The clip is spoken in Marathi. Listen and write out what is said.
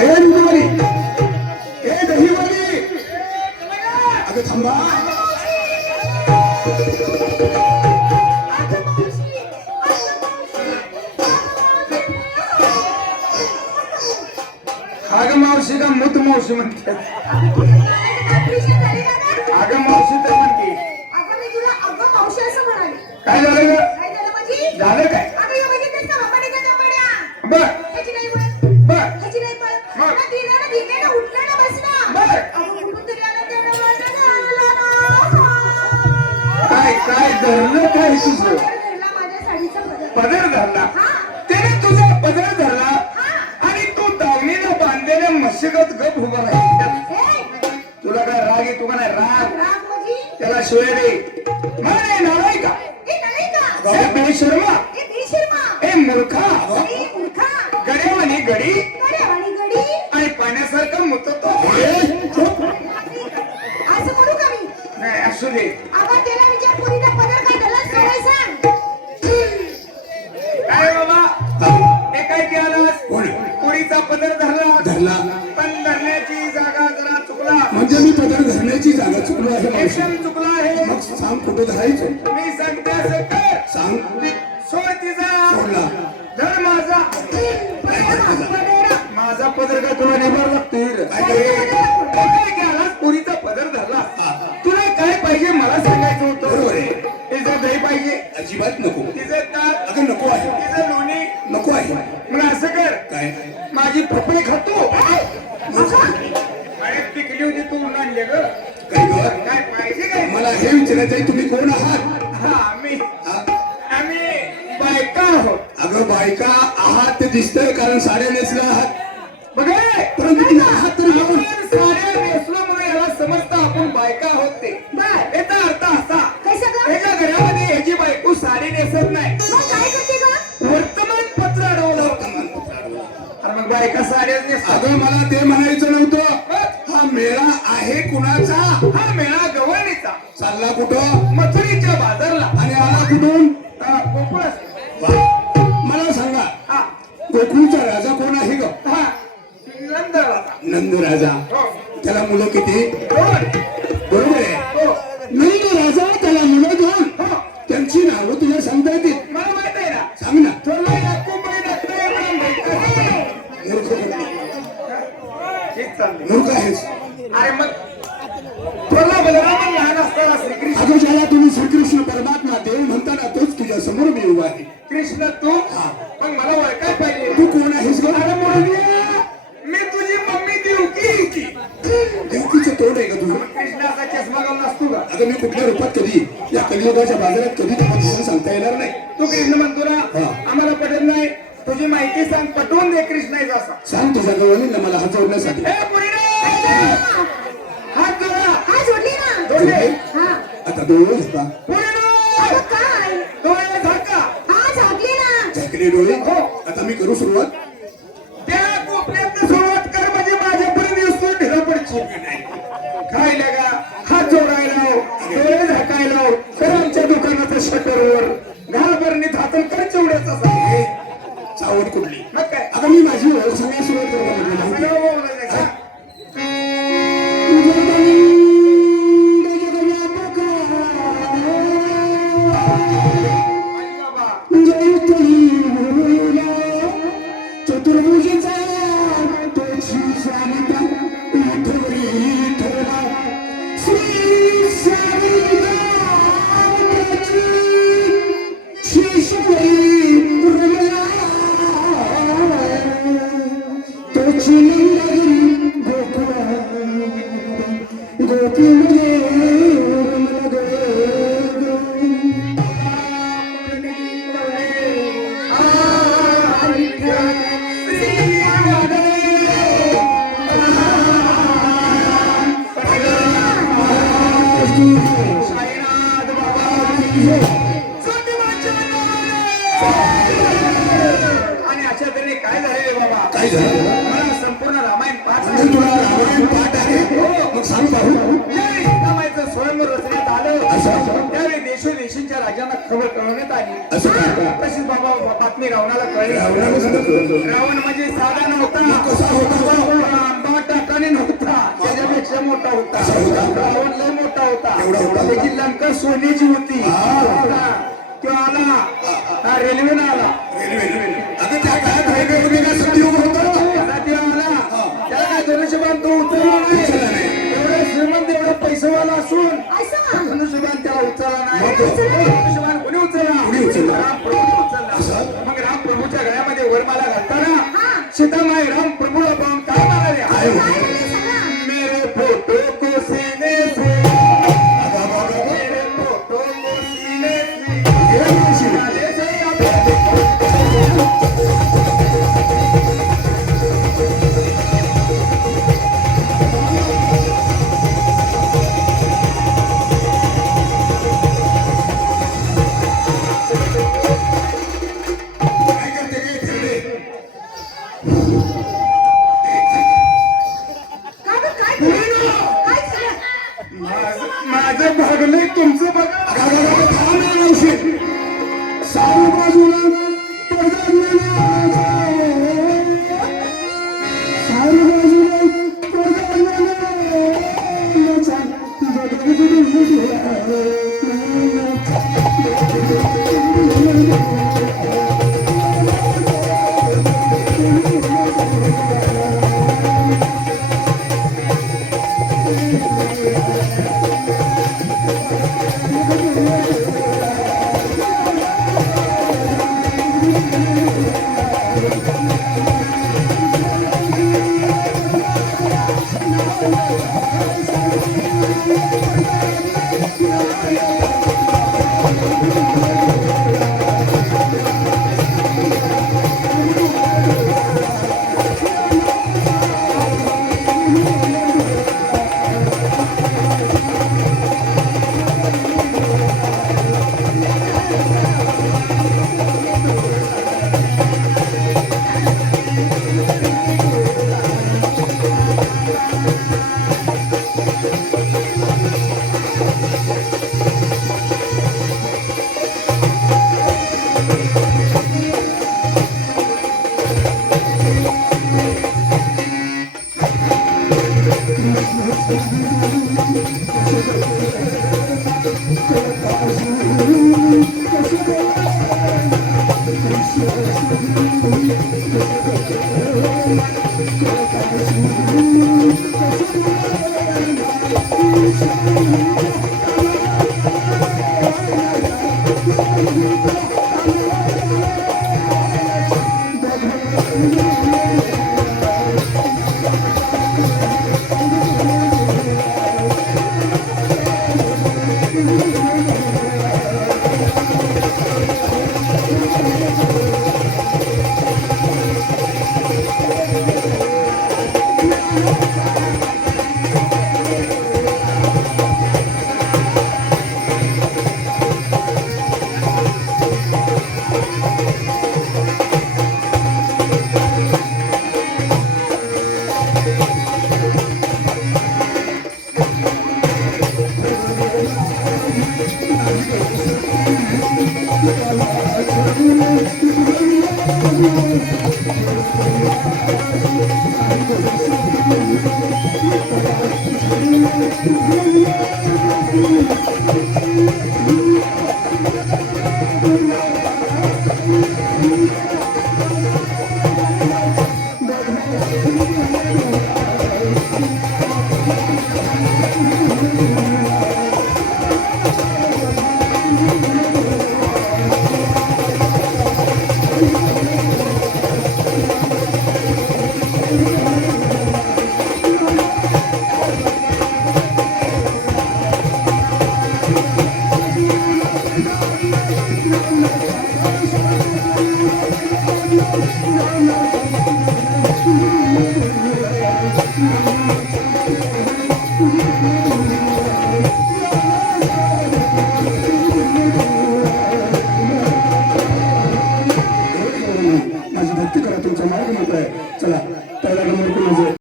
ए दूधवाली, ए दहीवाली, अगं थांबा. अगं मावशी का मूत मावशी म्हणते. अगं मावशी तर म्हणते. काय झालं ग? झालं काय? बर बर काय काय धरलं काय तुझं? पदर धरला त्याने तुझा पदर धरला आणि तू दावणीला बांधलेल्या मशिगत गप उभा राहिला. तुला काय राग आहे? तुला नाही राग? त्याला शिवाय दे. मला नाराय का बेशर्मा ए मूर्खा गड्यावानी गडी आणि पाण्यासारखं मुततो. नाही असू दे. काय बाबा हे काय केलास? कोणीचा पदर धरला पण धरण्याची जागा जरा चुकला. म्हणजे मी पदर धरण्याची जागा चुकलो आहे. एकदम चुकला आहे. मग सांग कुठं धरायचं? मी सांगते असं कर. सांग. सोड तिचा सोडला. धर माझा माझा पदर काय तुला निभार लागतोय? काय केलास? पुरीचा पदर धरला. तुला काय पाहिजे मला सांगायचं होतं. बरोबर आहे. तिचं दही पाहिजे? अजिबात नको. तिचं ताक? अगं नको आहे. तिचं लोणी? नको आहे. मग असं कर. काय? माझी पपई खातो. अरे पिकली होती तू आणले ग. काय ग? काय पाहिजे काय? मला हे विचारायचं आहे, तुम्ही कोण आहात? हा आम्ही बायका आहोत. अगं बायका आहात ते दिसतंय, कारण साड्या नेसल्या आहात. बघा परंतु तुम्ही आहात तरी कोण? साड्या नेसलो म्हणून याला समजतं आपण बायका आहोत ते. याचा अर्थ असा त्याच्या घरामध्ये ह्याची बायको साडी नेसत नाही, वर्तमानपत्र अडवलं. अरे मग बायका साड्याच नेसतात. अगं मला ते म्हणायचं नव्हतं. हा मेळा आहे कुणाचा? हा मेळा गवळणीचा. चालला कुठं? मथुरीच्या बाजारला. आणि आला कुठून? गोकुळ. मला सांगा, हा गोकुळचा राजा कोण आहे ग? हा नंदराजा. नंद राजा. हो त्याला मुलं किती? दोन. बरोबर आहे. हो नंद राजा त्याला मुलं दोन. हो त्यांची नावं तुला सांगता येतील? मला माहित आहे ना. सांग ना. थोरला याकूबाई डॉक्टर मूर्ख कुठली? हेच चाललंय. मूर्ख आहेस. अरे मग थोरला बलराम लहान असताना श्रीकृष्ण. अगं ज्याला तुम्ही श्रीकृष्ण परमात्मा देव म्हणताना तोच तुझ्या समोर मी उभा आहे. कृष्ण तू. मग मला ओळखाय पाहिजे. तू कोण आहेस ग? अरे मुलगी मी तुझी मम्मी देवकी. देवकीचं तोंड आहे का तुझं? कृष्णाचा चष्मा घालून असतो का? अगं मी कुठल्या रूपात कधी या कलियुगाच्या बाजारात कधी तुम्हाला सांगता येणार नाही. तू कृष्ण म्हणतो ना. आम्हाला पटत नाही. तुझी माहिती सांग. पटवून दे कृष्णाचा असा. सांग तुझ्या गवळणीला मला हात जोडण्यासाठी. हात जोडा. जोडले? आता डोळे झाका. डोळे झाका. झाकले डोळे. आता मी करू सुरुवात. त्या कोपऱ्यात सुरुवात कर म्हणजे माझ्यापर्यंत येऊन ढिला पडची. काय लगा हात जोडायला डोळे झाकायला तर आमच्या दुकानाचं शटरवर घालभरणीत हातून कर चेवड्याचा चावड कुठली? मग काय आता मी माझी ओळख सांगायला सुरुवात करतो. चतुर्भुजेचा तोची सानिका विठ्ठला श्री सानिका शिशुरी रमला तोची नंदगिरी गोकुळा गोकुळे रमला ग. आणि अशा तऱ्हेने काय झाले बाबा? काय झालं? मला संपूर्ण रामायण पाठ म्हणजे तुला रामायण पाठ आहे? मग सांग पाहू. ज्यावेळी सीतामाईचं स्वयंवर रचण्यात आलं असं? त्यावेळी देशोदेशींच्या राजांना खबर कळवण्यात आली. असं काय का? तशीच बाबा बातमी रावणाला कळली. रावणाला सांगितलं. रावण म्हणजे साधा नव्हता. कसा होता? मोठा होता कसा होता? रावण लय मोठा होता एवढा होता? त्याची लंका सोन्याची होती तो आला हा रेल्वेनं आला रेल्वे अगं त्या काळात रेल्वे काय सत्युग होतं त्याला तो आला त्याला काय धनुष्यबाण तो उचलला नाही एवढा श्रीमंत एवढा पैसेवाला असून धनुष्यबाण त्याला उचलला नाही धनुष्यबाण कोणी उचलला रामप्रभूने उचलला मग रामप्रभूच्या गळ्यामध्ये वरमाला घालताना सीतामाई रामप्रभूला पाहून काय म्हणाले मेरे फोटो को सीने से मेरे फोटो को सीने से डाले से काय करते काय ठरले माझं भागलंय तुमचं बघा सारू बाजूला पडदा गेला सारू बाजूला पडदा Thank you.